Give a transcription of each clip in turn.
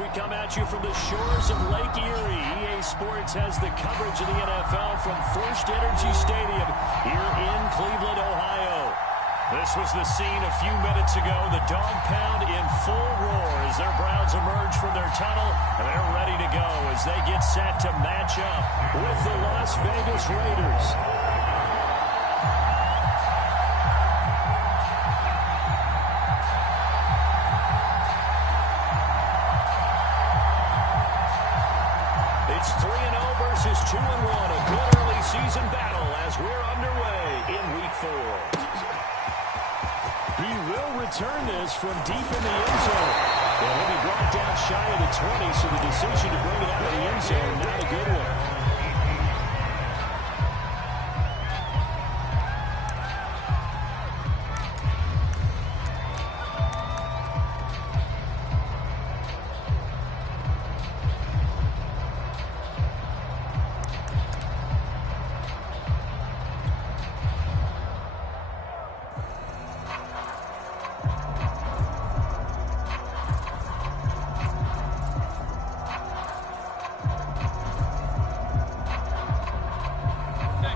We come at you from the shores of Lake Erie. EA Sports has the coverage of the NFL from First Energy Stadium here in Cleveland, Ohio. This was the scene a few minutes ago. The dog pound in full roar as their Browns emerge from their tunnel, and they're ready to go as they get set to match up with the Las Vegas Raiders. It's 3-0 versus 2-1, a good early season battle as we're underway in Week 4. He will return this from deep in the end zone. And he'll be brought down shy of the 20, so the decision to bring it out of the end zone, not a good one.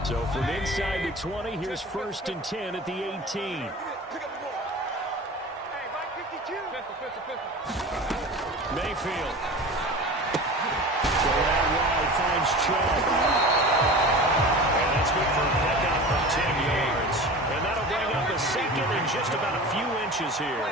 So from inside the 20, here's 1st and 10 at the 18. Mayfield. Going out wide, finds Chubb. And that's good for a pickup of 10 yards. And that'll bring up a second and just about a few inches here.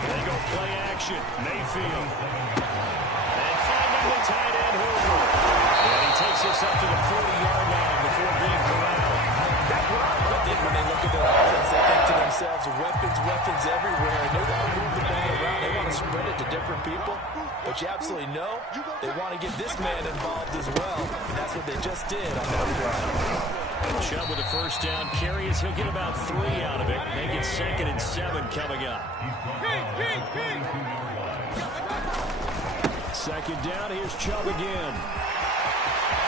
They go play action. Mayfield. And finding the tight end Hoover. And he takes this up to the 40-yard line before being corralled. I think when they look at their offense, they think to themselves, weapons everywhere. And they want to move the ball around. They want to spread it to different people. But you absolutely know they want to get this man involved as well. And that's what they just did on that play. Chubb with a first down carry as he'll get about 3 out of it. Make it 2nd and 7 coming up. Second down, here's Chubb again.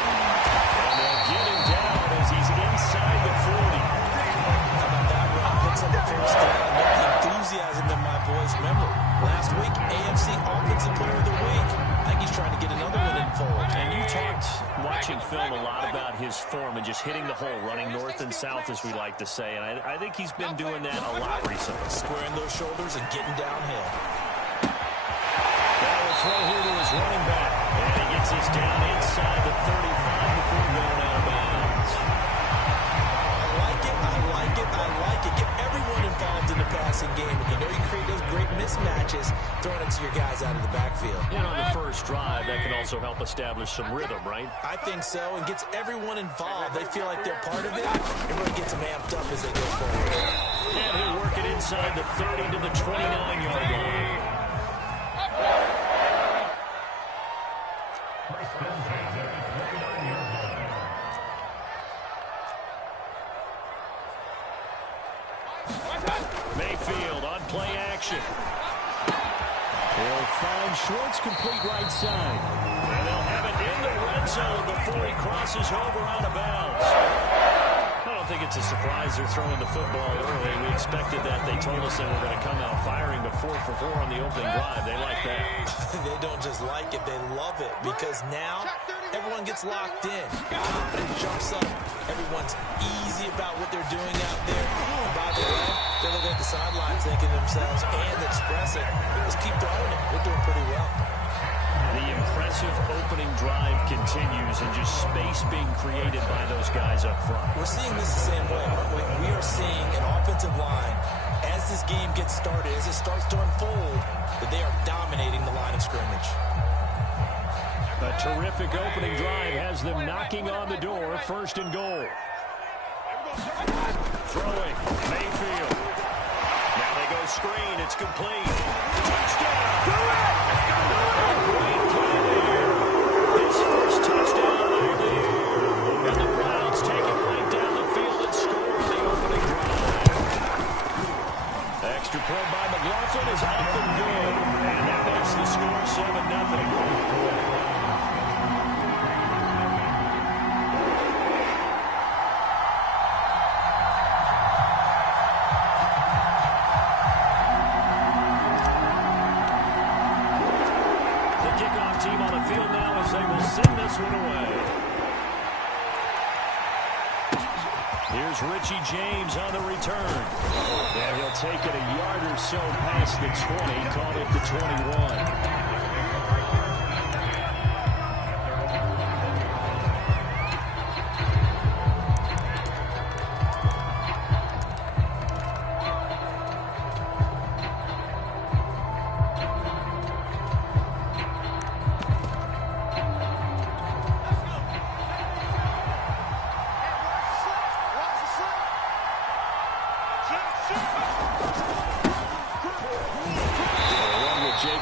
And they'll get him down as he's inside the 40. How about that run? Picks up the first down. Look, the enthusiasm in my boys' memory. Last week, AFC Offensive Player of the Week. I think he's trying to get another one in fold. And you talked, watching film, a lot about his form and just hitting the hole, running north and south, as we like to say. And I think he's been doing that a lot recently. Squaring those shoulders and getting downhill. Now we'll throw here to his running back. And he gets us down inside the 35 before going out of bounds. I like it. Get everyone involved in the passing game. And you know you create those great mismatches, throwing it to your guys out of the backfield. And on the first drive, that can also help establish some rhythm, right? I think so, and gets everyone involved. They feel like they're part of it. It really gets them amped up as they go forward. And he'll work it inside the 30 to the 29-yard line. Mayfield on play action. He'll find Schwartz complete right side. And they'll have it in the red zone before he crosses over out of bounds. I don't think it's a surprise they're throwing the football early. We expected that. They told us they were going to come out firing the 4 for 4 on the opening drive. They like that. They don't just like it, they love it. Because now everyone gets locked in. Confidence jumps up. Everyone's easy about what they're doing out there. And by the way, they're looking at the sidelines thinking to themselves and expressing, let's keep throwing it. We're doing pretty well. The impressive opening drive continues and just space being created by those guys up front. We're seeing this the same way. We are seeing an offensive line, as this game gets started, as it starts to unfold, that they are dominating the line of scrimmage. A terrific opening drive has them knocking on the door, 1st and goal. Throwing, Mayfield. Now they go screen, it's complete. Touchdown! Do it! Great play there. His first touchdown of the year. And the Browns take it right down the field and score on the opening drive. Extra point by McLaughlin is up and good. And that makes the score 7-0. Here's Richie James on the return. And he'll take it a yard or so past the 20, caught at the 21.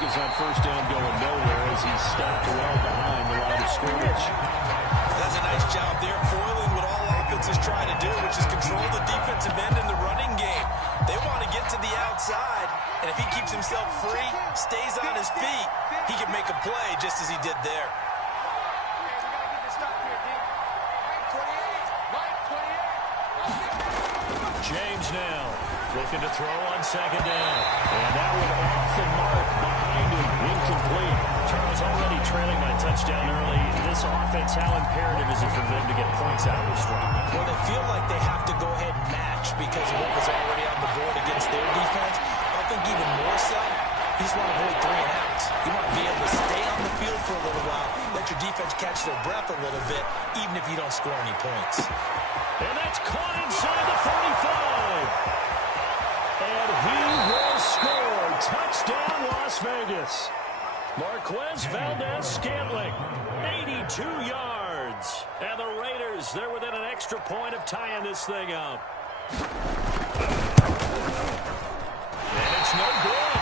On first down going nowhere as he's stopped well behind the line of scrimmage. Does a nice job there foiling what all offenses try to do, which is control the defensive end in the running game. They want to get to the outside, and if he keeps himself free, stays on his feet, he can make a play just as he did there. James now looking to throw on second down. And that one off the mark behind him. Incomplete. Charles already trailing by touchdown early. This offense, how imperative is it for them to get points out of this one? Well, they feel like they have to go ahead and match because of what was already on the board against their defense. I think even more so, you just want to avoid 3 and outs. You want to be able to stay on the field for a little while, let your defense catch their breath a little bit, even if you don't score any points. And that's caught inside the 45. And he will score. Touchdown, Las Vegas. Marquez Valdez-Scantling, 82 yards. And the Raiders, they're within an extra point of tying this thing up. And it's no good.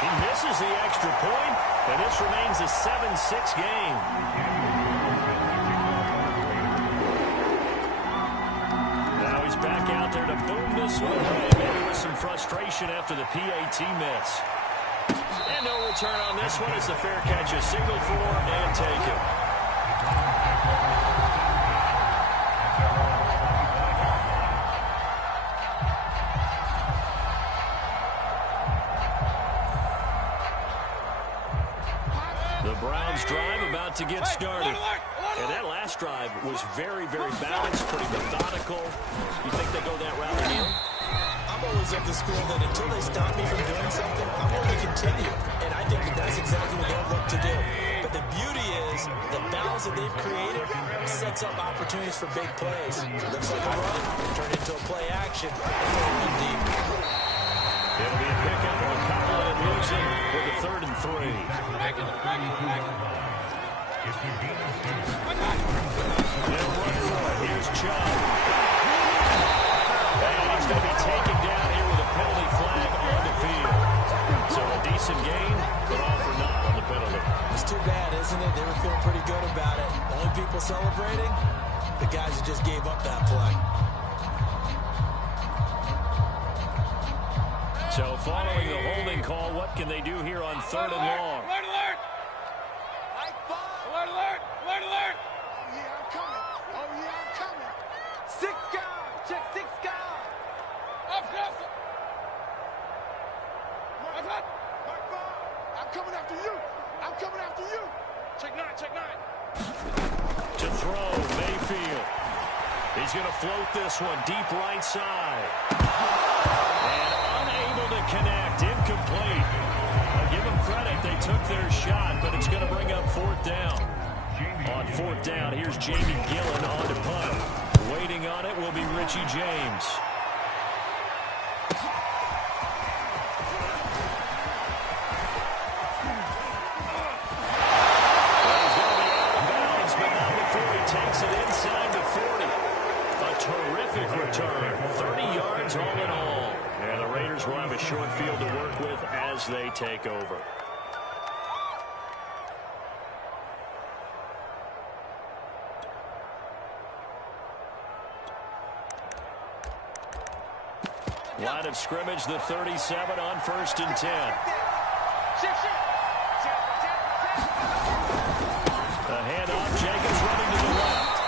He misses the extra point, and this remains a 7-6 game. Back out there to boom this one. Maybe with some frustration after the PAT miss. And no return on this one as the fair catch is signaled for and taken. The Browns drive about to get started. And that last drive was very, very balanced, pretty methodical. You think they go that route again? I'm always of the school that until they stop me from doing something, I'm going to continue. And I think that's exactly what they'll look to do. But the beauty is the balance that they've created sets up opportunities for big plays. Looks like a run, turn it into a play action, and they run deep. It'll be a pickup of a couple and losing with a 3rd and 3. Here's Chubb. And he's going to be taken down here with a penalty flag on the field. So a decent gain, but all for naught on the penalty. It's too bad, isn't it? They were feeling pretty good about it. The only people celebrating, the guys who just gave up that play. So following the holding call, what can they do here on 3rd and long? Alert, alert! Alert, alert! Alert, alert! Oh, yeah, I'm coming. Oh, yeah, I'm coming. 6 guard. Check 6 guard. Up, closer. Mark 5. I'm coming after you. I'm coming after you. Check 9, check 9. To throw, Mayfield. He's going to float this one deep right side. And unable to connect, incomplete. I'll give them credit, they took their shot, but it's going to bring up 4th down. On 4th down, here's Jamie Gillen on to punt. Waiting on it will be Richie James. He's going to be out of bounds, but not before he takes it inside the 40. A terrific return, 30 yards all in all. And the Raiders will have a short field to work with as they take over. Line of scrimmage, the 37 on 1st and 10. A handoff, Jacobs running to the left.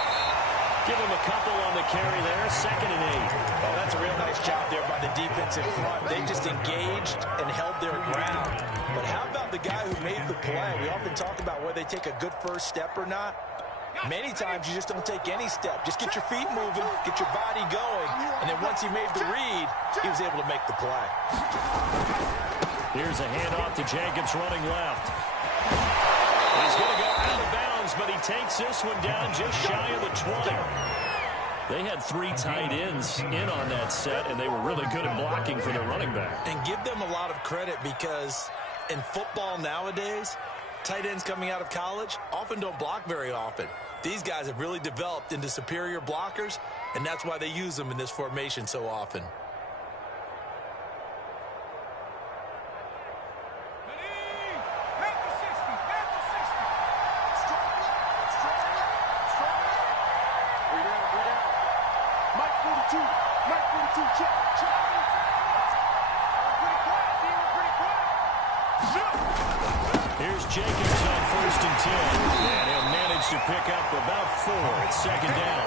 Give him a couple on the carry there, 2nd and 8. Oh, that's a real nice job there by the defense in front. They just engaged and held their ground. But how about the guy who made the play? We often talk about whether they take a good first step or not. Many times you just don't take any step. Just get your feet moving, get your body going, and then once he made the read, he was able to make the play. Here's a handoff to Jacobs running left. He's going to go out of bounds, but he takes this one down just shy of the 20. They had 3 tight ends in on that set, and they were really good at blocking for their running back. And give them a lot of credit because in football nowadays, tight ends coming out of college often don't block very often. These guys have really developed into superior blockers, and that's why they use them in this formation so often. Here's Jacobs on 1st and 10. And he'll manage to pick up about 4 at 2nd down.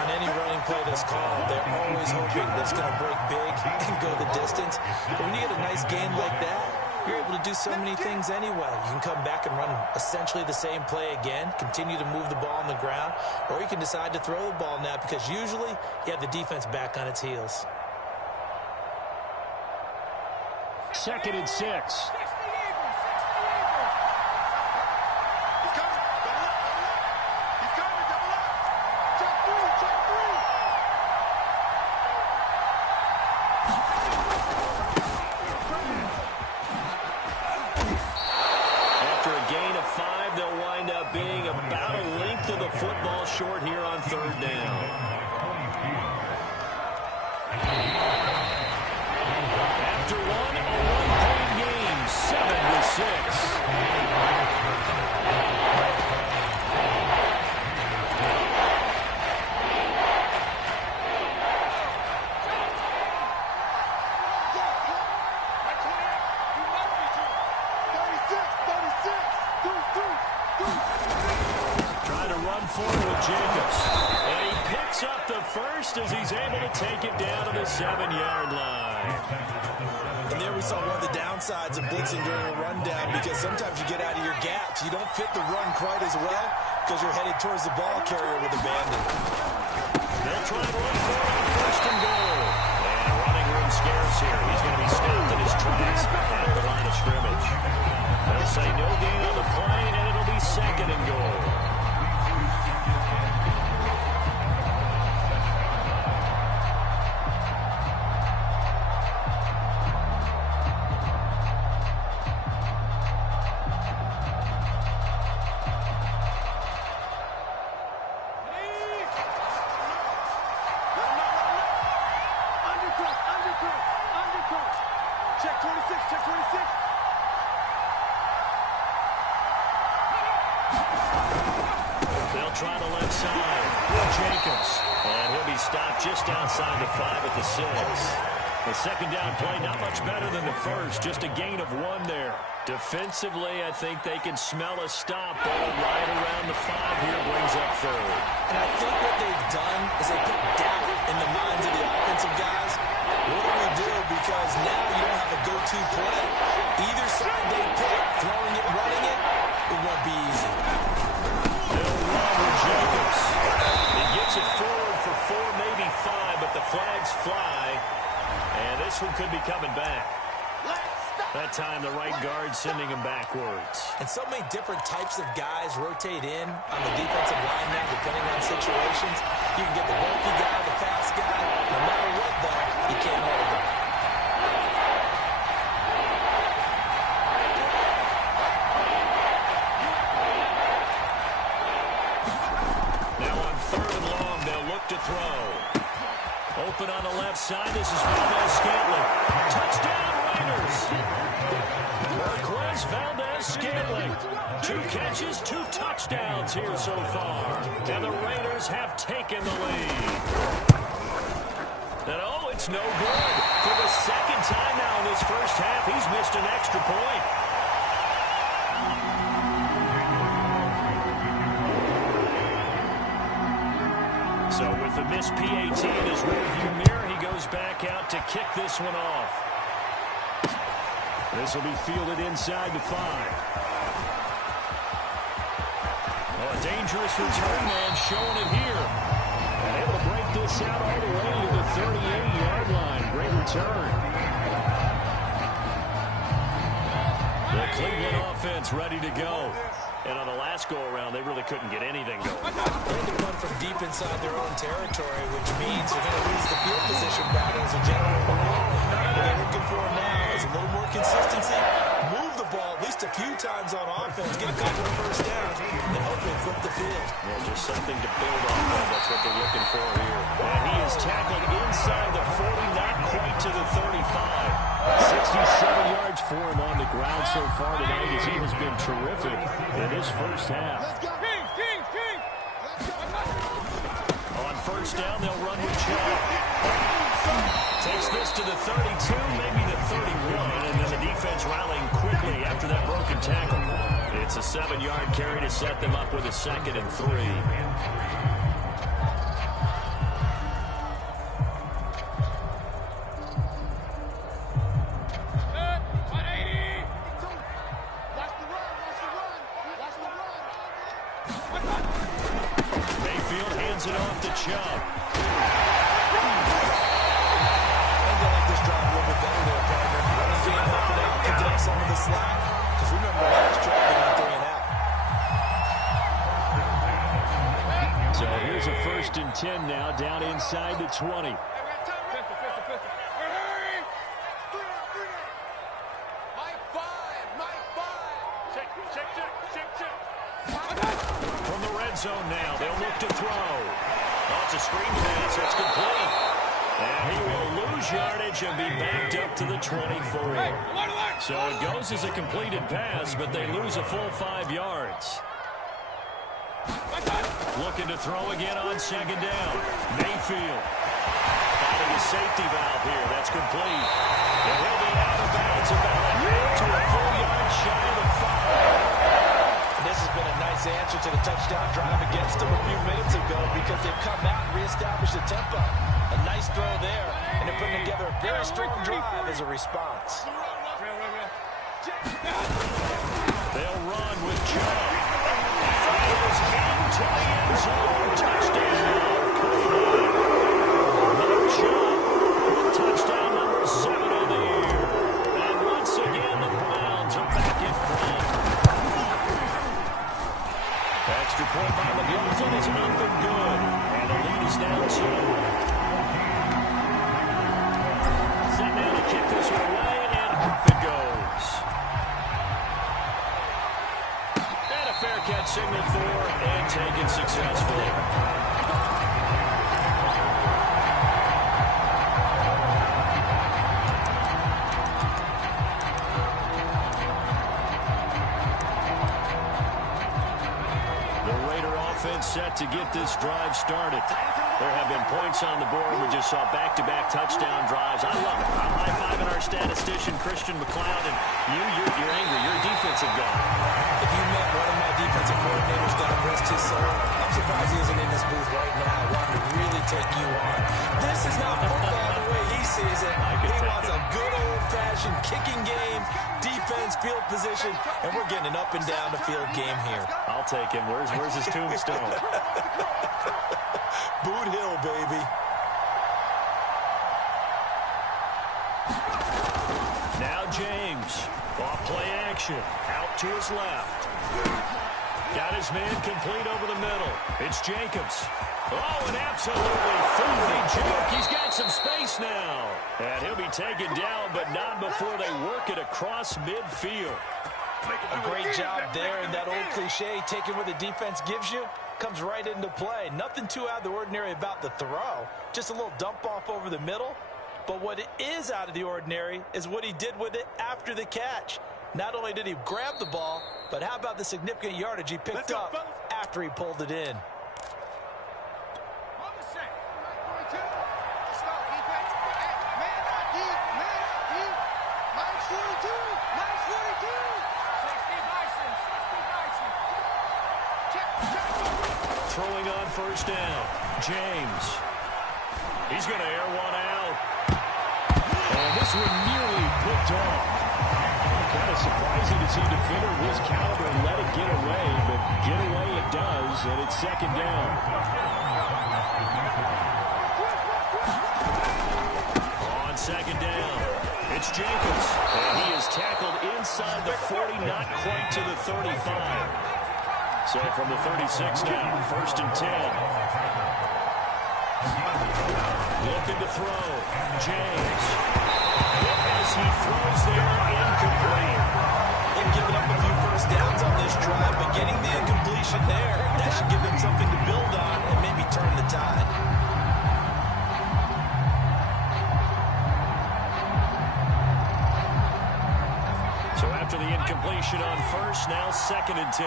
On any running play that's called, they're always hoping that it's going to break big and go the distance. But when you get a nice gain like that, you're able to do so many things anyway. You can come back and run essentially the same play again, continue to move the ball on the ground, or you can decide to throw the ball now because usually you have the defense back on its heels. 2nd and 6. Short here on 3rd down. After one, a 1-point game, 7-6. Jacobs. And he picks up the first as he's able to take it down to the 7-yard line. And there we saw one of the downsides of blitzing during a rundown because sometimes you get out of your gaps. You don't fit the run quite as well because you're headed towards the ball carrier with abandon. They'll try to run for it on 1st and goal. And running room scarce here. He's going to be stopped in his tracks at the line of scrimmage. They'll say no gain on the play, and it'll be 2nd and goal. Try the left side. Jacobs. And he'll be stopped just outside the 5 at the 6. The 2nd down play, not much better than the first. Just a gain of 1 there. Defensively, I think they can smell a stop. Ball right around the 5 here brings up 3rd. And I think what they've done is they put doubt in the minds of the offensive guys. What do we do? Because now you don't have a go-to play. Either side they pick, throwing it, running it, it won't be easy. Jacobs. He gets it forward for 4, maybe 5, but the flags fly. And this one could be coming back. That time the right guard sending him backwards. And so many different types of guys rotate in on the defensive line now, depending on situations. You can get the bulky guy, the fast guy. No matter what, though, you can't hold him. Open on the left side. This is Valdez-Scantling. Touchdown, Raiders. Marquez Valdez-Scantling. 2 catches, 2 touchdowns here so far. And the Raiders have taken the lead. And oh, it's no good. For the 2nd time now in this first half, he's missed an extra point. So with the missed PAT in his rearview mirror, he goes back out to kick this one off. This will be fielded inside the 5. A dangerous return man showing it here. And able to break this out all the way to the 38-yard line. Great return. The Cleveland offense ready to go. And on the last go-around, they really couldn't get anything going. They had to run from deep inside their own territory, which means they're going to lose the field position battle as a general rule. What they're looking for now is a little more consistency. Move the ball at least a few times on offense. Get a couple of first downs, and hopefully flip the field. Yeah, just something to build off of. That's what they're looking for here. And he is tackled inside the 40, not quite to the 35. 67 yards for him on the ground so far tonight as he has been terrific in his first half. On first down, they'll run with Chubb. Takes this to the 32, maybe the 31, and then the defense rallying quickly after that broken tackle. It's a 7-yard carry to set them up with a 2nd and 3. It off to Chubb. I feel like this drive a little bit better there, partner. Running game helping out, picking up some of the slack. Because remember, the last drive they went 3 and out. So here's a 1st and 10 now, down inside the 20. From the red zone now, they'll look to throw. Oh, it's a screen pass. It's complete. And he will lose yardage and be backed up to the 24. So it goes as a completed pass, but they lose a full 5 yards. Looking to throw again on 2nd down. Mayfield finding a safety valve here. That's complete. And he'll be out of bounds about a half to a full yard shy of the 5. This has been a nice answer to the touchdown drive against them a few minutes ago because they've come out and reestablished the tempo. A nice throw there, and they're putting together a very strong drive as a response. They'll run with Chubb. Fires into the end zone. Touchdown. Mike Chubb with touchdown number 7 of the year. And once again, the Browns are back in front. Extra point by McLaughlin is up and good. And the lead is now 2. Set down to kick this one away, and off it goes. And a fair catch signal for and taken successfully. Set to get this drive started. There have been points on the board. We just saw back-to-back touchdown drives. I love it. I'm high-fiving our statistician, Christian McLeod, and you're angry. You're a defensive guy. If you met one of my defensive coordinators, God rest his soul, I'm surprised he isn't in this booth right now wanting to really take you on. This is not football the way he sees it. He wants a good old-fashioned kicking game, defense, field position, and we're getting an up and down the field game here. I'll take him. Where's his tombstone? Boot Hill, baby. Now James. Off play action. Out to his left. Got his man complete over the middle. It's Jacobs. Oh, an absolutely filthy juke. He's got some space now. And he'll be taken down, but not before they work it across midfield. A great job there, and that old cliche, taking what the defense gives you, comes right into play. Nothing too out of the ordinary about the throw. Just a little dump off over the middle. But what is out of the ordinary is what he did with it after the catch. Not only did he grab the ball, but how about the significant yardage he picked up after he pulled it in. Throwing on first down. James. He's going to air one out. And this one nearly picked off. Kind of surprising to see a defender of his caliber let it get away, but get away it does, and it's second down. On second down, it's Jacobs, and he is tackled inside the 40, not quite to the 35. So from the 36 now, first and 10. Looking to throw, James. As he throws there, incomplete. They've given up a few first downs on this drive, but getting the incompletion there, that should give them something to build on and maybe turn the tide. So after the incompletion on first, now second and 10.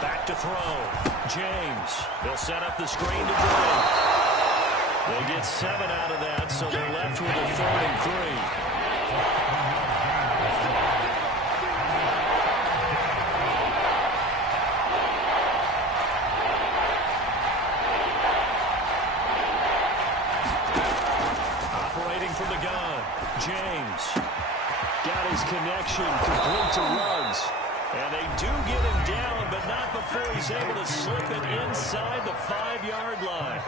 Back to throw. James. They'll set up the screen to throw. They get 7 out of that, so they're left with a 3rd and 3. From the gun, James got his connection complete to Ruggs, and they do get him down, but not before he's able to slip it inside the 5-yard line.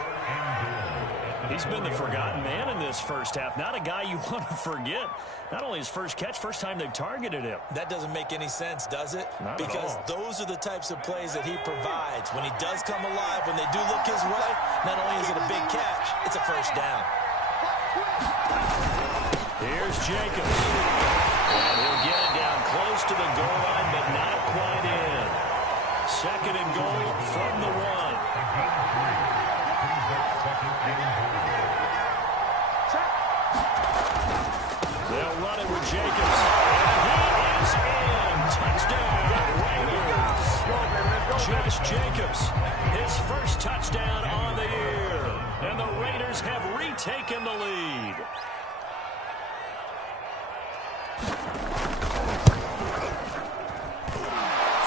He's been the forgotten man in this first half. Not a guy you want to forget. Not only his first catch, first time they've targeted him. That doesn't make any sense, does it? Not because those are the types of plays that he provides. When he does come alive, when they do look his way, not only is it a big catch, it's a first down. Here's Jacobs. And he'll get it down close to the goal line, but not quite in. Second and goal from the 1. They'll run it with Jacobs. And he is in. Touchdown, Raiders. Josh Jacobs, his first touchdown on the year. And the Raiders have retaken the lead.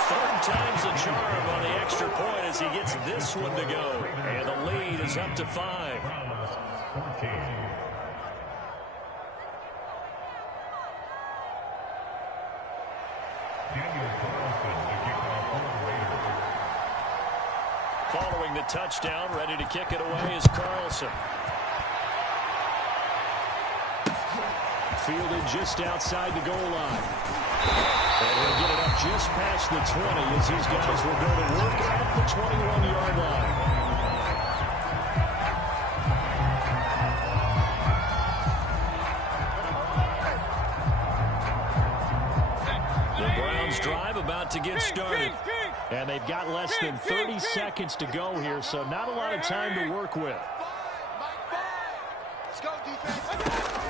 Third time's the charm on the extra point as he gets this one to go. And the lead is up to 5. Following the touchdown, ready to kick it away is Carlson. Fielded just outside the goal line. And he'll get it up just past the 20 as these guys will go to work at the 21-yard line. The Browns drive about to get started. And they've got less than 30 seconds to go here, so not a lot of time to work with.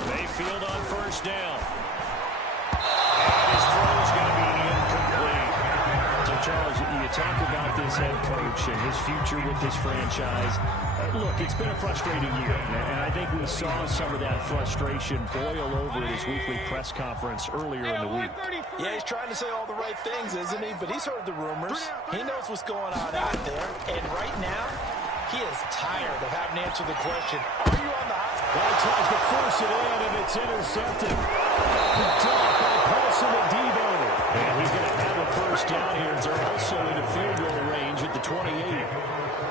Mayfield on first down. And his throw is going to be incomplete. So, Charles, you talk about this head coach and his future with this franchise. Look, it's been a frustrating year, and I think we saw some of that frustration boil over at his weekly press conference earlier in the week. Yeah, he's trying to say all the right things, isn't he? But he's heard the rumors. He knows what's going on out there. And right now, he is tired of having to answer the question, are you on the hot? Well, he tries to force it in, and it's intercepted. Picked up by Paulson and Debo. And he's going to have a first down here as they're also into field goal range at the 28.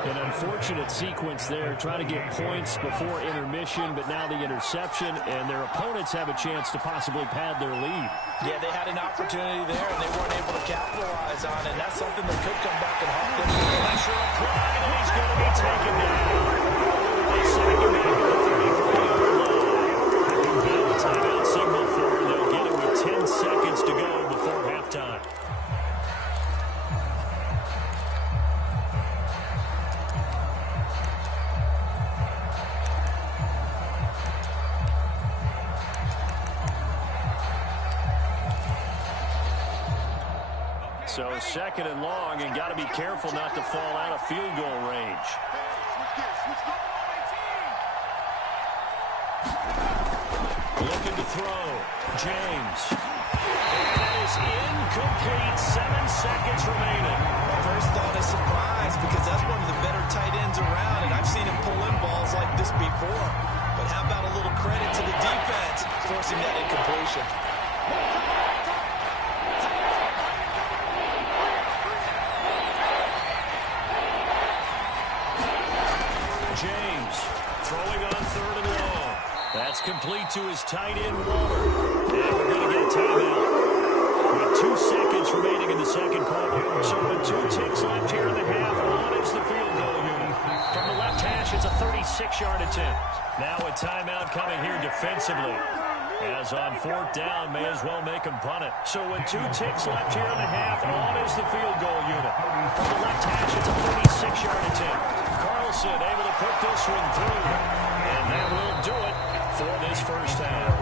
An unfortunate sequence there, trying to get points before intermission, but now the interception, and their opponents have a chance to possibly pad their lead. Yeah, they had an opportunity there, and they weren't able to capitalize on it, and that's something that could come back and haunt them. Pressure applied, and he's going to be taken down. They sack him back at the 33-yard line. The timeout signal for him. They'll get it with 10 seconds to go before halftime. So second and long, and got to be careful not to fall out of field goal range. Looking to throw. James. And that is incomplete. 7 seconds remaining. First thought is surprise, because that's one of the better tight ends around, and I've seen him pull in this before. But how about a little credit to the defense forcing that incompletion? James throwing on 3rd and long. That's complete to his tight end, Waller. And we're going to get a timeout. With 2 seconds remaining in the second quarter. So with 2 ticks left here in the half, on is the field goal unit. From the left hash, it's a 36-yard attempt. Now a timeout coming here defensively. As on 4th down, may as well make him punt it. So with 2 ticks left here in the half, on is the field goal unit. From the left hash, it's a 36-yard attempt. Carlson able to put this one through. And that will do it for this first half.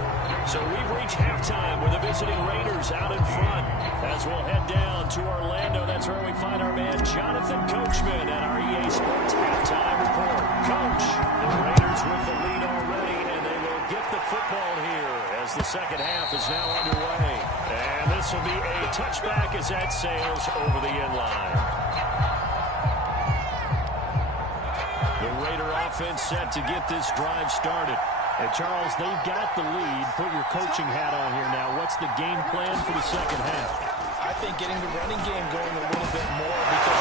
So we've reached halftime with the visiting Raiders out in front. As we'll head down to Orlando, that's where we find our man Jonathan Coachman at our EA Sports Halftime Report. Coach, the Raiders with the lead already, and they will get the football here as the second half is now underway. And this will be a touchback as that sails over the end line. The Raider offense set to get this drive started. And Charles, they've got the lead. Put your coaching hat on here now. What's the game plan for the second half? I think getting the running game going a little bit more because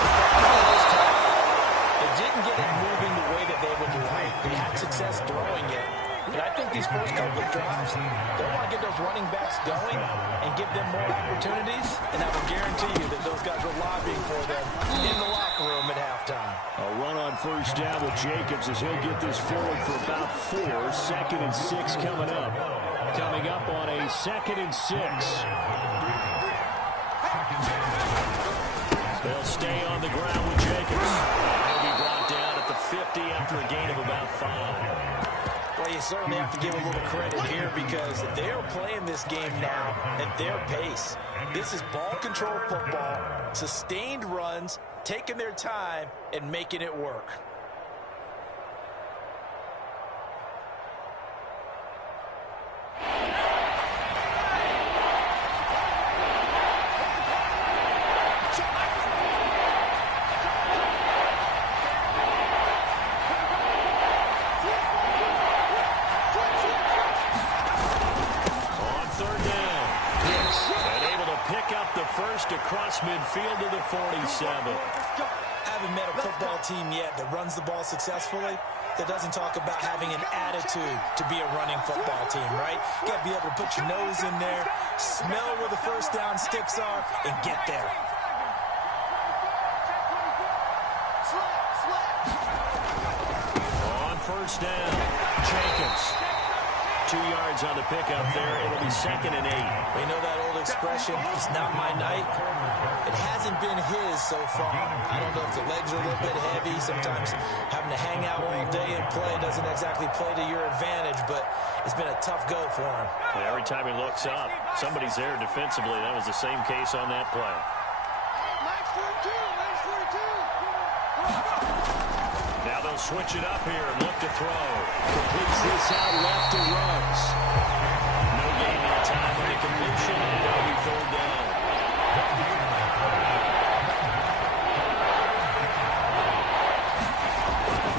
they didn't get it moving the way that they would like. They had success throwing it. And I think these first couple of drives, they want to get those running backs going and give them more opportunities. And I will guarantee you that those guys were lobbying for them in the locker room at halftime. A run on 1st down with Jacobs as he'll get this forward for about 4. 2nd and 6 coming up. Coming up on a 2nd and 6. They'll stay on the ground with Jacobs. He'll be brought down at the 50 after a gain of about 5. Well, you certainly have to give a little credit here because they're playing this game now at their pace. This is ball control football, sustained runs, taking their time, and making it work. Across midfield to the 47. I haven't met a football team yet that runs the ball successfully that doesn't talk about having an attitude to be a running football team, right? You got to be able to put your nose in there, smell where the first down sticks are, and get there. On 1st down, Jacobs. 2 yards on the pickup there. It'll be 2nd and 8. We know that old expression, it's not my night. It hasn't been his so far. I don't know if the legs are a little bit heavy. Sometimes having to hang out all day and play doesn't exactly play to your advantage, but it's been a tough go for him. And every time he looks up, somebody's there defensively. That was the same case on that play. Now they'll switch it up here and look to throw. Completes this out left to Ruggs. No gain on time on the completion, and it'll be 3rd down.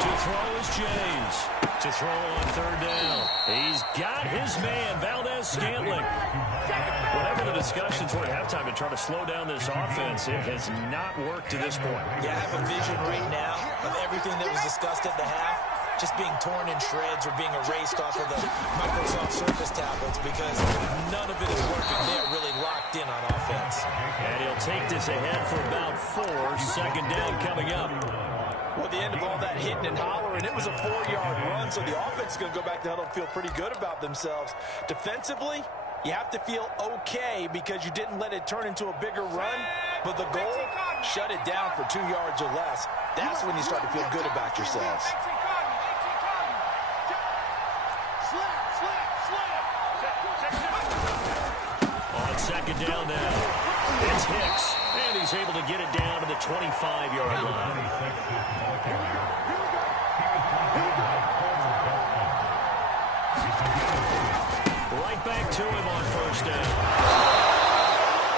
To throw is James. To throw on 3rd down. He's got his man, Valdez-Scantling. Whatever the discussions were at halftime to try to slow down this offense, it has not worked to this point. Yeah, I have a vision right now of everything that was discussed at the half just being torn in shreds or being erased off of the Microsoft Surface tablets because none of it is working. They're really locked in on offense. And he'll take this ahead for about 4. 2nd down coming up. Well, at the end of all that hitting and hollering, it was a 4-yard run, so the offense is going to go back to huddle and feel pretty good about themselves. Defensively, you have to feel okay because you didn't let it turn into a bigger run, but the goal, shut it down for 2 yards or less. That's when you start to feel good about yourselves. On 2nd down now, it's Hicks, and he's able to get it down to the 25-yard line. Right back to him on 1st down.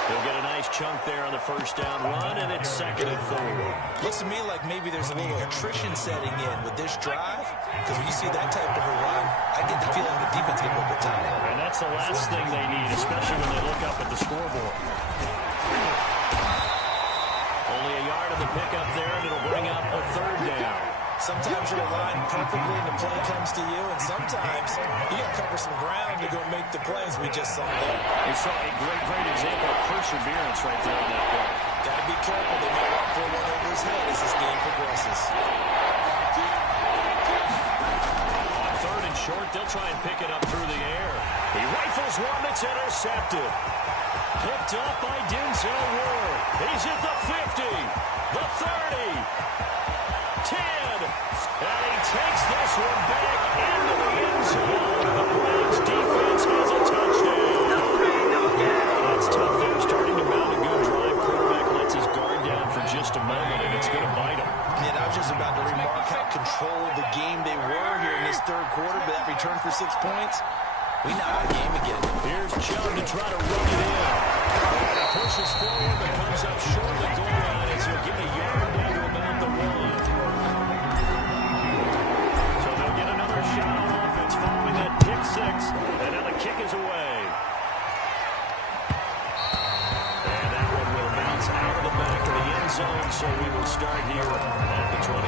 He'll get a nice chunk there on the first down run, and it's 2nd and 4. Looks to me like maybe there's a little attrition setting in with this drive, because when you see that type of a run, I get the feeling the defense get a little bit tired. And that's the last thing they need, especially when they look up at the scoreboard. Only a yard of the pickup there, and it'll bring up a 3rd down. Sometimes you're aligned perfectly and the play comes to you, and sometimes you got to cover some ground to go make the plays we just saw there. We saw a great example of perseverance right there on that play. Got to be careful. They might want to pull one over his head as this game progresses. On 3rd and short, they'll try and pick it up through the air. He rifles one that's intercepted. Picked up by Denzel Ward. He's at the 50, the 30, 10, and he takes this one back into the end zone. The Browns defense has a touchdown. That's tough there, starting to mount a good drive. Quarterback lets his guard down for just a moment, and it's going to bite him. And I was just about to remark how controlled the game they were here in this 3rd quarter, but that return for 6 points, we know how the game again. Here's Chubb to try to run it in. And he pushes forward, but comes up short of the goal line as he'll get a yard down to about the 1. So they'll get another shot on offense following that pick 6. And now the kick is away. And that one will bounce out of the back of the end zone, so we will start here at the 25.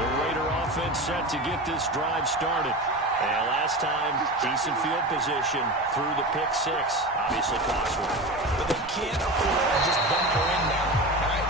The Raider offense set to get this drive started. And last time, decent field position through the pick 6. Obviously costly. But they can't afford to just bunker in now. All right,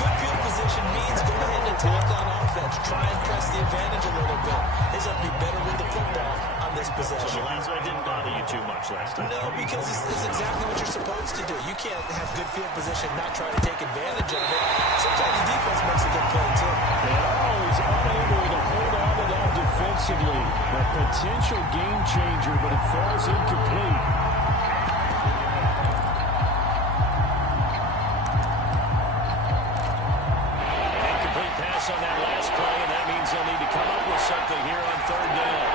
good field position means go ahead and attack on offense. Try and press the advantage a little bit. They just have to be better with the football on this possession. So the last one didn't bother you too much last time. No, because it's exactly what you're supposed to do. You can't have good field position and not try to take advantage of it. Sometimes the defense makes a good play, too. And he's unable to hold on to that defensively. A potential game changer, but it falls incomplete. An incomplete pass on that last play, and that means they'll need to come up with something here on 3rd down.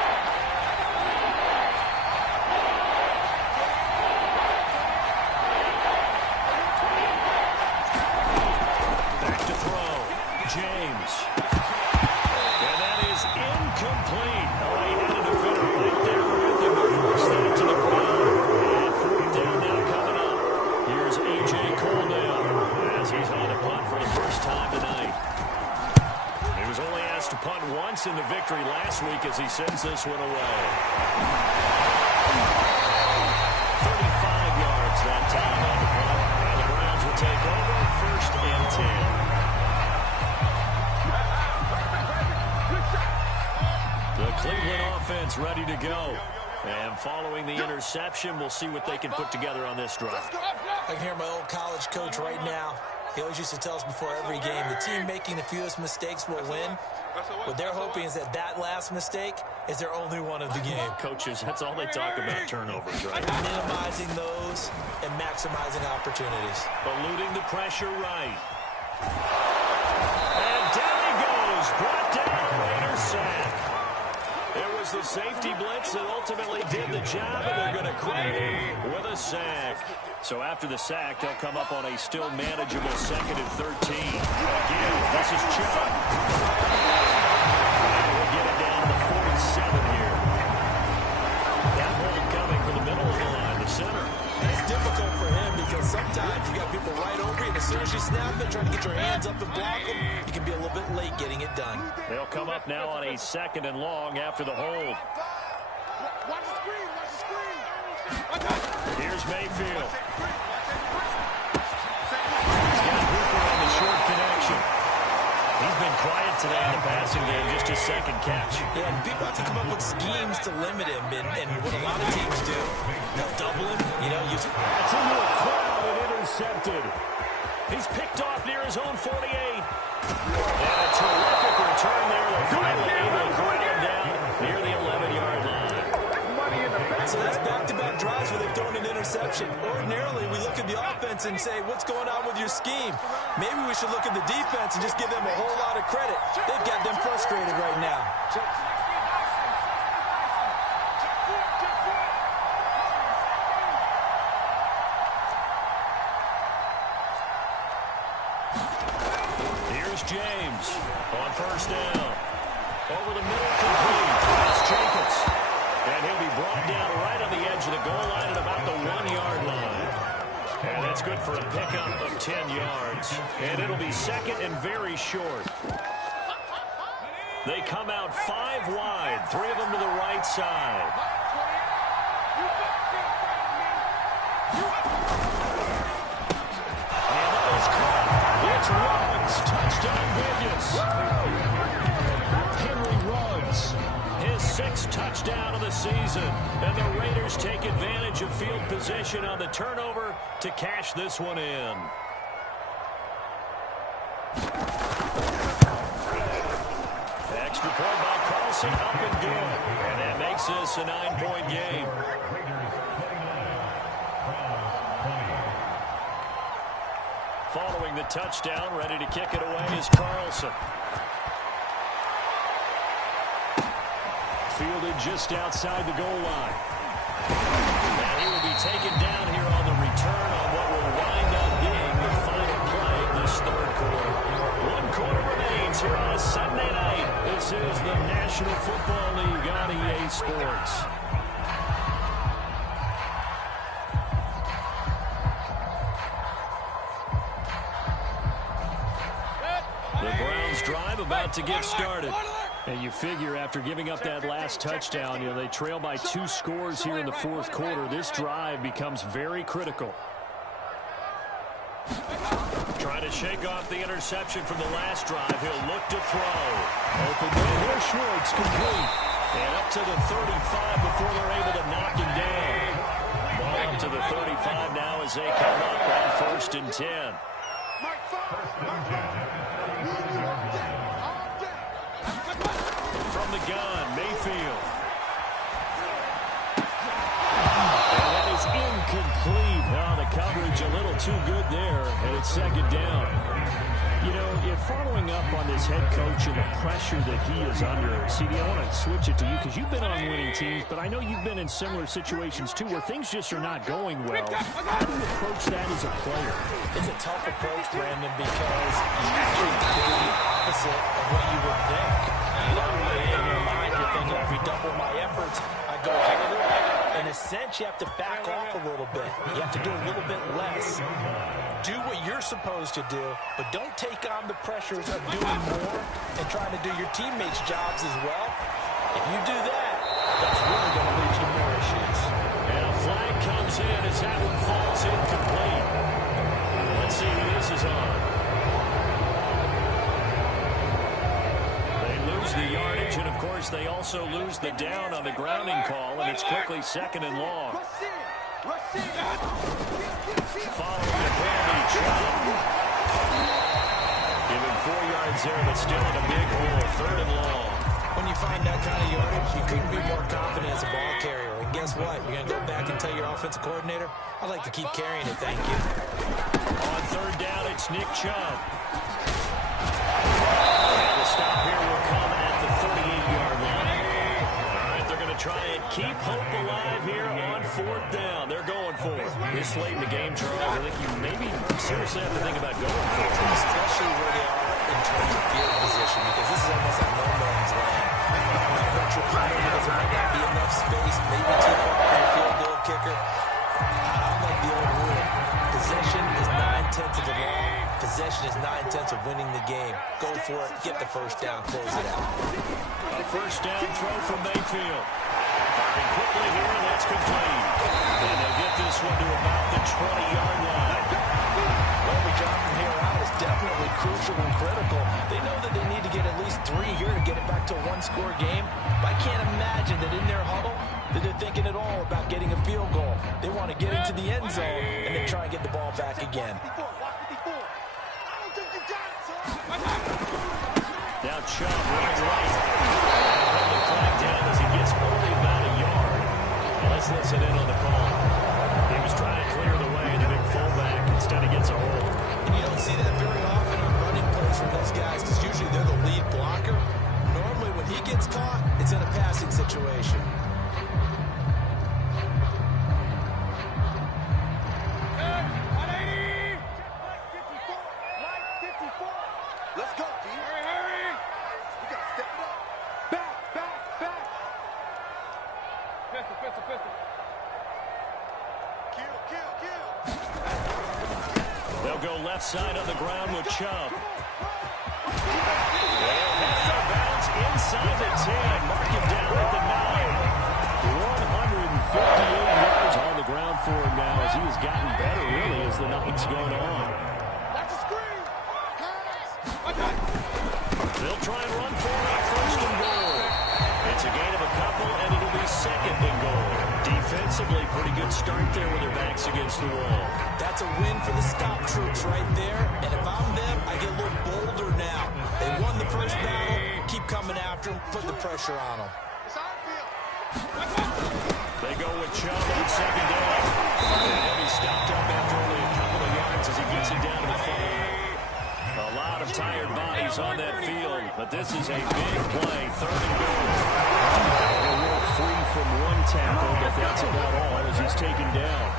Back to throw. James. And that is incomplete. Oh, he had a defender right there with him to force that to the ground. And 4th down now coming up. Here's A.J. Cole now as he's on a punt for the first time tonight. He was only asked to punt once in the victory last week as he sends this one away. 35 yards that time on the punt. And the Browns will take over 1st and 10. The Cleveland offense ready to go. And following the interception, we'll see what they can put together on this drive. I can hear my old college coach right now. He always used to tell us before every game, the team making the fewest mistakes will win. What they're hoping is that that last mistake is their only one of the game. Coaches, that's all they talk about, turnovers, right? Minimizing those and maximizing opportunities. Eluding the pressure right. And down he goes. Brought down, Raider sack. It was the safety blitz that ultimately did the job, and they're going to credit him with a sack. So after the sack, they'll come up on a still manageable 2nd and 13. Again, this is Chubb. And we'll get it down to 47 here. That hold coming from the middle of the line, the center. It's difficult for him because sometimes you got people right over you, and as soon as you snap it, trying to get your hands up and block them, you can be a little bit late getting it done. They'll come up now on a 2nd and long after the hold. Watch the screen, watch the screen. Here's Mayfield. He's got Hooper on the short connection. He's been quiet today in the passing game, just his 2nd catch. Yeah, and people have to come up with schemes to limit him, and what a lot of teams do, they'll double him, use it. It's into a crowd and intercepted. He's picked off near his own 48. And a terrific return there. They're finally able to ground him down near the 11-yard line. So that's back-to-back drives where they've thrown an interception. Ordinarily, we look at the offense and say, what's going on with your scheme? Maybe we should look at the defense and just give them a whole lot of credit. They've got them frustrated right now. Josh James on first down. Over the middle, complete. That's Jacobs. And he'll be brought down right on the edge of the goal line at about the 1-yard line. And that's good for a pickup of 10 yards. And it'll be second and very short. They come out 5 wide, 3 of them to the right side. And that is caught. It's Ruggs. Touchdown, Vegas. Henry Ruggs, his 6th touchdown of the season. And the Raiders take advantage of field position on the turnover to cash this one in. Extra point by Carlson, up and good. And that makes this a 9-point game. Following the touchdown, ready to kick it away is Carlson. Fielded just outside the goal line. And he will be taken down here on the return on what will wind up being the final play of this 3rd quarter. 1 quarter remains here on a Sunday night. This is the National Football League on EA Sports. The Browns drive about to get started. And you figure after giving up that last touchdown, they trail by 2 scores here in the 4th quarter. This drive becomes very critical. Trying to shake off the interception from the last drive. He'll look to throw. Open man here, Schwartz, complete. And up to the 35 before they're able to knock him down. Ball up to the 35 now as they come up on 1st and 10. From the gun, Mayfield. And that is incomplete. Oh, the coverage a little too good there, and it's 2nd down. You're following up on this head coach and the pressure that he is under. CD, I want to switch it to you because you've been on winning teams, but I know you've been in similar situations too where things just are not going well. How do you approach that as a player? It's a tough approach, Brandon, because you actually do the opposite of what you would think. In your mind, you're thinking, if we double my efforts, I go harder. In a sense, you have to back off a little bit. You have to do a little bit less. Do what you're supposed to do, but don't take on the pressures of doing more and trying to do your teammates' jobs as well. If you do that, that's really going to lead you to more issues. And a flag comes in as that one falls incomplete. Let's see who this is on. They lose the yardage, and of course they also lose the down on the grounding call, and it's quickly 2nd and long. Following the penalty, Chubb. Given 4 yards there, but still in a big hole, 3rd and long. When you find that kind of yardage, you couldn't be more confident as a ball carrier. And guess what? You're going to go back and tell your offensive coordinator, I'd like to keep carrying it, thank you. On 3rd down, it's Nick Chubb. And the stop here will come at the 38-yard line. All right, they're going to try and keep hope alive here on 4th down. They're going for it. This late in the game, Charles, I think you maybe seriously have to think about going for it. Especially where they are in terms of field position, because this is almost a no man's land. Might hurt your punter because there might not be enough space, maybe too far for a field goal kicker. I like the old rule. Possession is 9/10 of the law. Possession is 9/10 of winning the game. Go for it, get the 1st down, close it out. A 1st down throw from Mayfield. Firing quickly here, and that's complete. And they'll get this one to about the 20-yard line. Every job from here out is definitely crucial and critical. They know that they need to get at least 3 here to get it back to a 1-score game. But I can't imagine that in their huddle that they're thinking at all about getting a field goal. They want to get into the end zone and then try and get the ball back again. Now Chubb running right. And the flag down as he gets only about a yard. Well, let's listen in on the call. He was trying to clear the way, the big fullback instead he gets a hold. And you don't see that very often on running plays from those guys because usually they're the lead blocker. Normally when he gets caught, it's in a passing situation. Let's go. They'll go left side on the ground with Chubb. They'll head out of bounds inside the 10. Mark him down at the 9. 158 yards on the ground for him now as he has gotten better, really, as the night's going on. That's a screen. They'll try and run for it on first and goal. It's a gain of a couple, and it'll be second and goal. Defensively, pretty good start there with their backs against the wall. That's a win for the stop troops right there. And if I'm them, I get a little bolder now. They won the first battle. Keep coming after them. Put the pressure on them. It's our field. They go with Chubb on second down. And he's stopped up after only a couple of yards as he gets it down to the 5. A lot of tired bodies on that field, but this is a big play. Third and goal. He'll work free from one tackle, but that's about all as he's taken down.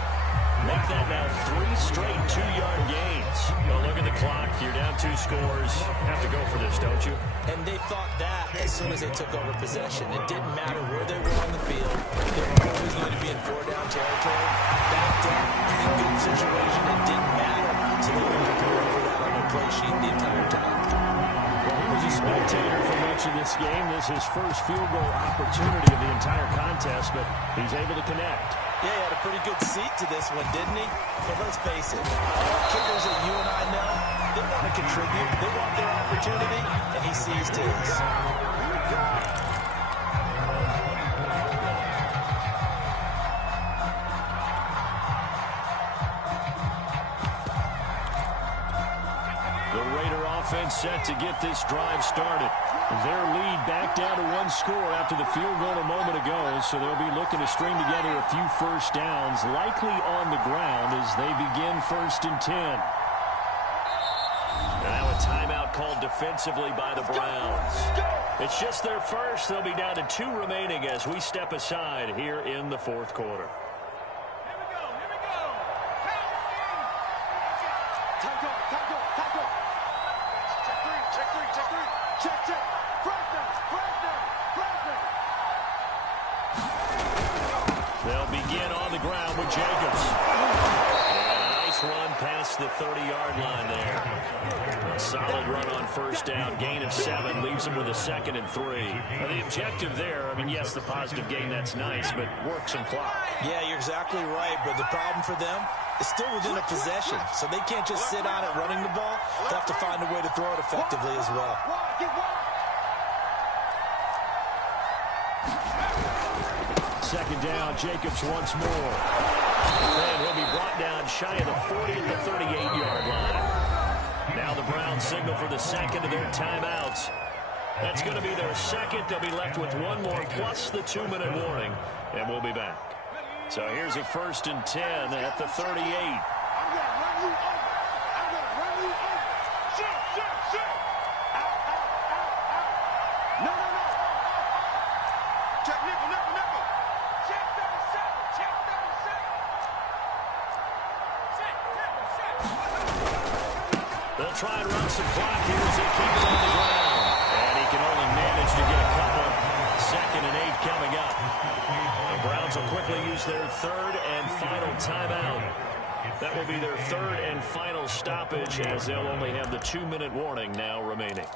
Make that now 3 straight 2-yard gains. Well, look at the clock. You're down 2 scores. Have to go for this, don't you? And they thought that as soon as they took over possession. It didn't matter where they were on the field. They were always going to be in 4-down territory. Backed up, in a good situation. It didn't matter. So they were preparing for that on their play sheet the entire time. Well, he was a spectator for much of this game. This is his first field goal opportunity of the entire contest, but he's able to connect. Yeah, he had a pretty good seat to this one, didn't he? But let's face it, all kickers that you and I know, they want to contribute. They want their opportunity, and he seized his. The Raider offense set to get this drive started. Their lead back down to 1 score after the field goal a moment ago, so they'll be looking to string together a few first downs, likely on the ground as they begin first and 10. Now a timeout called defensively by the Browns. It's just their first. They'll be down to 2 remaining as we step aside here in the 4th quarter. They'll begin on the ground with Jacobs. And a nice run past the 30-yard line there. A solid run on first down. Gain of 7 leaves them with a 2nd and 3. Now, the objective there, I mean, yes, the positive gain, that's nice, but work some clock. Yeah, you're exactly right, but the problem for them is still within a possession, so they can't just sit on it running the ball. They'll have to find a way to throw it effectively as well. Second down, Jacobs once more. And he'll be brought down shy of the 40 at the 38-yard line. Now the Browns signal for the second of their timeouts. That's going to be their second. They'll be left with 1 more plus the 2-minute warning, and we'll be back. So here's a 1st and 10 at the 38. I'm going to run you over. I'm going to run you over. Shit. Out. No. Check nickel. Check 37. Check 37. They'll try and run some clock here as they keep it on the ground. And he can only manage to get a couple. 2nd and 8 coming up. The Browns will quickly use their 3rd and final timeout. That will be their 3rd and final stoppage as they'll only have the 2-minute warning now remaining.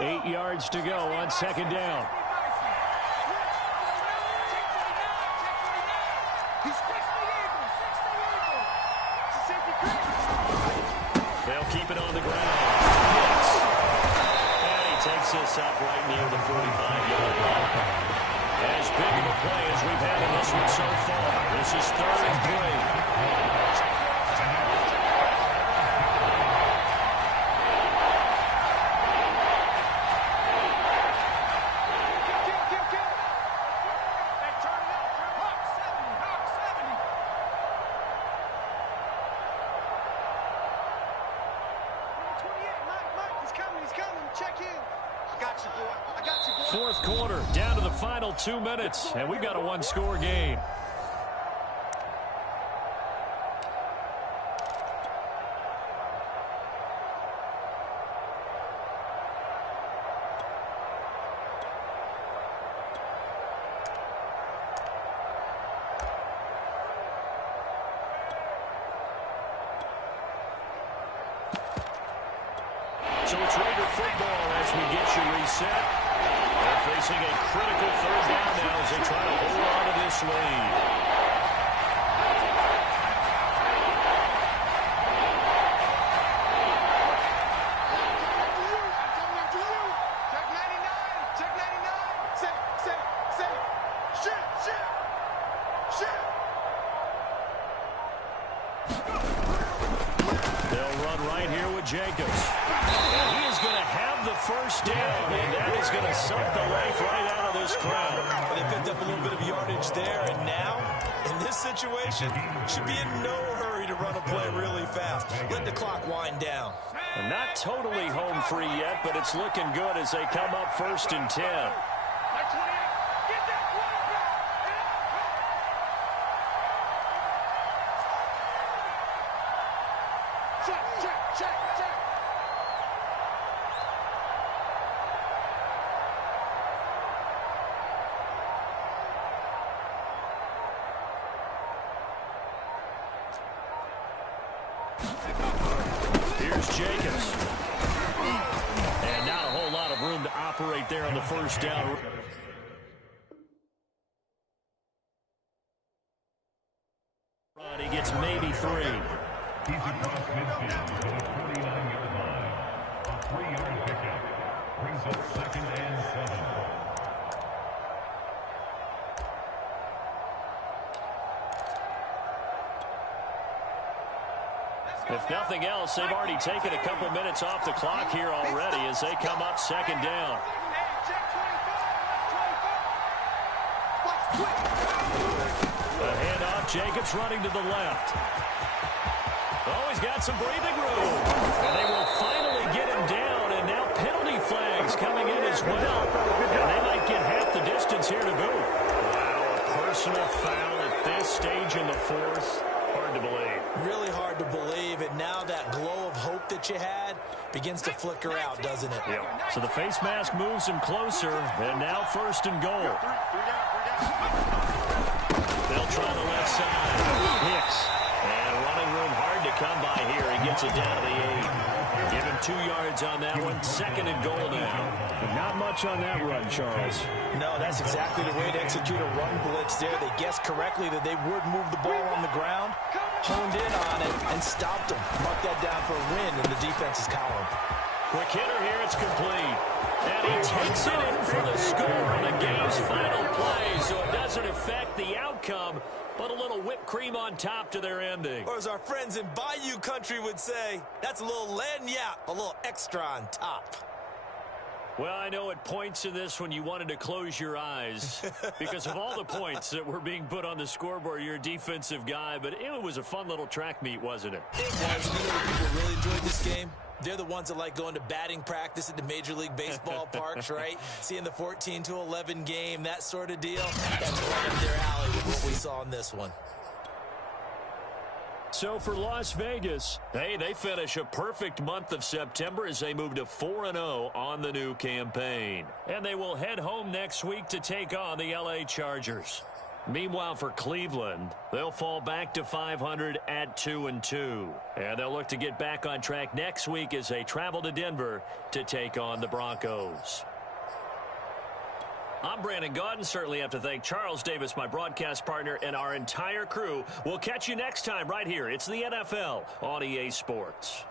Eight yards to go on second down. They'll keep it on the ground. Yes. And he takes this up right near the 45-yard line. As big of a play as we've had in this one so far. This is 3rd and 3. Fourth quarter, down to the final 2 minutes, and we've got a 1-score game. So it's Raider football as we get you reset. They're facing a critical third down now as they try to hold on to this lead. Jacobs. And he is going to have the first down, and that is going to suck the life right out of this crowd. Well, they picked up a little bit of yardage there, and now, in this situation, should be in no hurry to run a play really fast. Let the clock wind down. And not totally home free yet, but it's looking good as they come up 1st and 10. Here's Jacobs. And not a whole lot of room to operate there on the first down. He gets maybe 3. He's across midfield to the 49-yard line. A 3-yard pickup brings up 2nd and 7. If nothing else, they've already taken a couple minutes off the clock here already as they come up 2nd down. A handoff, Jacobs running to the left. Oh, he's got some breathing room. And they will finally get him down, and now penalty flags coming in as well. And they might get half the distance here to boot. Wow, a personal foul at this stage in the 4th. Hard to believe. Really hard to believe, and now that glow of hope that you had begins to flicker out, doesn't it? Yeah. So the face mask moves him closer, and now 1st and goal. They'll try the left side. Hicks. And running room hard to come by here. He gets it down to the 8. Give him 2 yards on that one. 2nd and goal now. Not much on that run, Charles. No, that's exactly the way to execute a run blitz there. They guessed correctly that they would move the ball on the ground, honed in on it, and stopped them. Mark that down for a win in the defense's column. Quick hitter here, it's complete. And he takes it in for the score on the game's final play, so it doesn't affect the outcome, but a little whipped cream on top to their ending. Or as our friends in Bayou country would say, that's a little lagniappe, a little extra on top. Well, I know at points in this when you wanted to close your eyes because of all the points that were being put on the scoreboard. You're a defensive guy, but it was a fun little track meet, wasn't it? It was. You know what people really enjoyed this game? They're the ones that like going to batting practice at the Major League Baseball parks, right? Seeing the 14-11 game, that sort of deal. That's right up their alley with what we saw in this one. So for Las Vegas, hey, they finish a perfect month of September as they move to 4-0 on the new campaign. And they will head home next week to take on the LA Chargers. Meanwhile, for Cleveland, they'll fall back to 500 at 2-2. And they'll look to get back on track next week as they travel to Denver to take on the Broncos. I'm Brandon Gaudin. Certainly have to thank Charles Davis, my broadcast partner, and our entire crew. We'll catch you next time right here. It's the NFL on EA Sports.